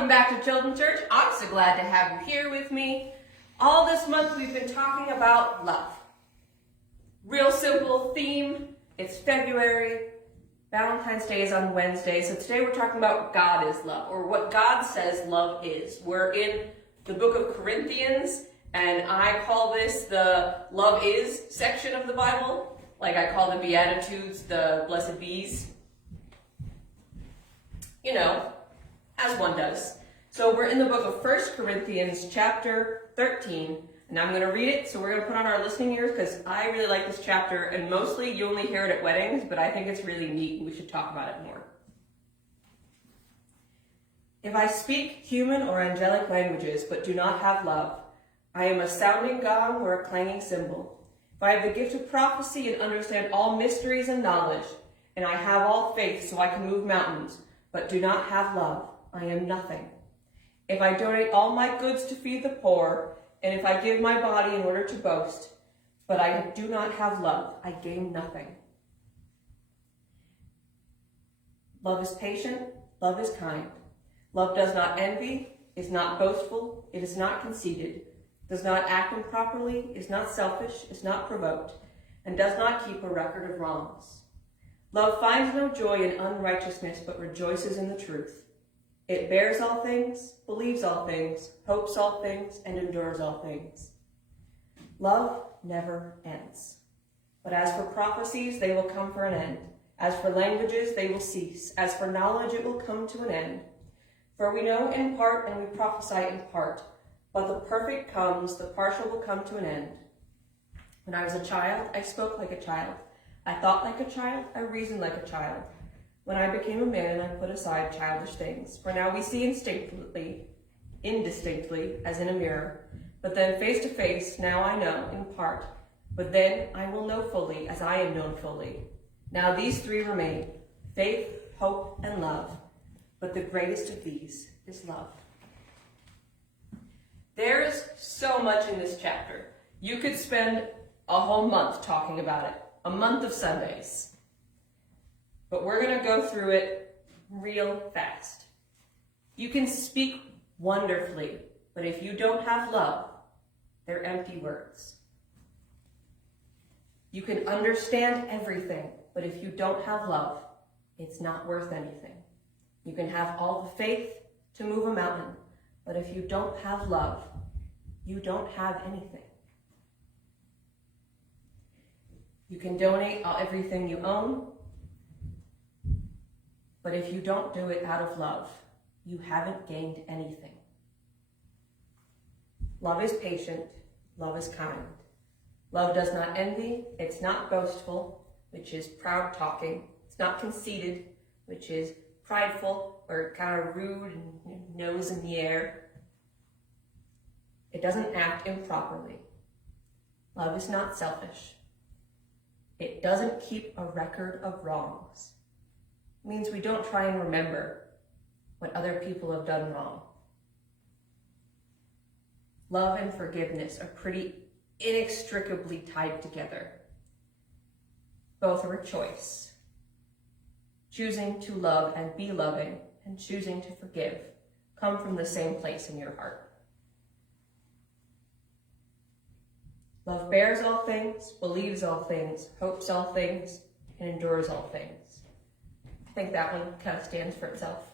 Welcome back to Children's Church. I'm so glad to have you here with me. All this month we've been talking about love. Real simple theme. It's February. Valentine's Day is on Wednesday. So today we're talking about God is love, or what God says love is. We're in the book of Corinthians, and I call this the love is section of the Bible. Like I call the Beatitudes the blessed bees. You know, as one does. So we're in the book of 1 Corinthians chapter 13, and I'm going to read it, so we're going to put on our listening ears because I really like this chapter, and mostly you only hear it at weddings, but I think it's really neat and we should talk about it more. If I speak human or angelic languages but do not have love, I am a sounding gong or a clanging cymbal. If I have the gift of prophecy and understand all mysteries and knowledge, and I have all faith so I can move mountains, but do not have love, I am nothing. If I donate all my goods to feed the poor, and if I give my body in order to boast, but I do not have love, I gain nothing. Love is patient, love is kind. Love does not envy, is not boastful, it is not conceited, does not act improperly, is not selfish, is not provoked, and does not keep a record of wrongs. Love finds no joy in unrighteousness, but rejoices in the truth. It bears all things, believes all things, hopes all things, and endures all things. Love never ends. But as for prophecies, they will come for an end. As for languages, they will cease. As for knowledge, it will come to an end. For we know in part and we prophesy in part. But the perfect comes, the partial will come to an end. When I was a child, I spoke like a child. I thought like a child, I reasoned like a child. When I became a man, I put aside childish things. For now we see indistinctly, as in a mirror. But then face to face, now I know in part. But then I will know fully, as I am known fully. Now these three remain, faith, hope, and love. But the greatest of these is love. There's so much in this chapter. You could spend a whole month talking about it. A month of Sundays. But we're going to go through it real fast. You can speak wonderfully, but if you don't have love, they're empty words. You can understand everything, but if you don't have love, it's not worth anything. You can have all the faith to move a mountain, but if you don't have love, you don't have anything. You can donate everything you own, but if you don't do it out of love, you haven't gained anything. Love is patient, love is kind. Love does not envy, it's not boastful, which is proud talking. It's not conceited, which is prideful or kind of rude and nose in the air. It doesn't act improperly. Love is not selfish. It doesn't keep a record of wrongs. It means we don't try and remember what other people have done wrong. Love and forgiveness are pretty inextricably tied together. Both are a choice. Choosing to love and be loving and choosing to forgive come from the same place in your heart. Love bears all things, believes all things, hopes all things, and endures all things. I think that one kind of stands for itself.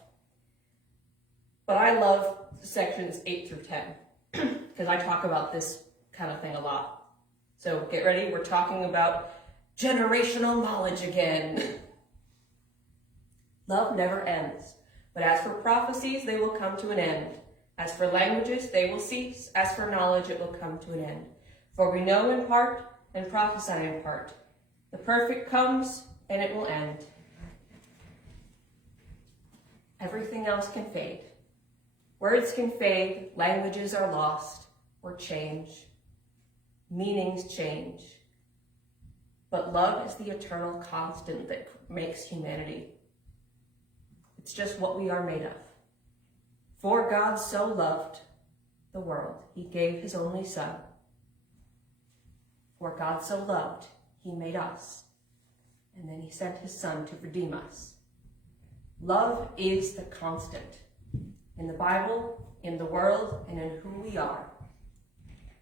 But I love sections 8 through 10 because I talk about this kind of thing a lot. So get ready, we're talking about generational knowledge again. Love never ends, but as for prophecies, they will come to an end. As for languages, they will cease. As for knowledge, it will come to an end. For we know in part and prophesy in part. The perfect comes and it will end. Everything else can fade. Words can fade, languages are lost or change. Meanings change. But love is the eternal constant that makes humanity. It's just what we are made of. For God so loved the world, he gave his only Son. For God so loved, he made us. And then he sent his Son to redeem us. Love is the constant. in the Bible, in the world, and in who we are.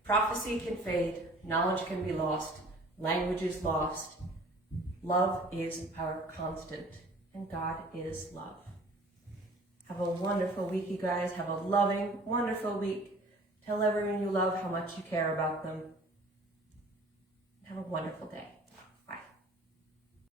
Prophecy can fade, knowledge can be lost, language is lost. Love is our constant, and God is love. Have a wonderful week, you guys. Have a loving, wonderful week. Tell everyone you love how much you care about them. Have a wonderful day.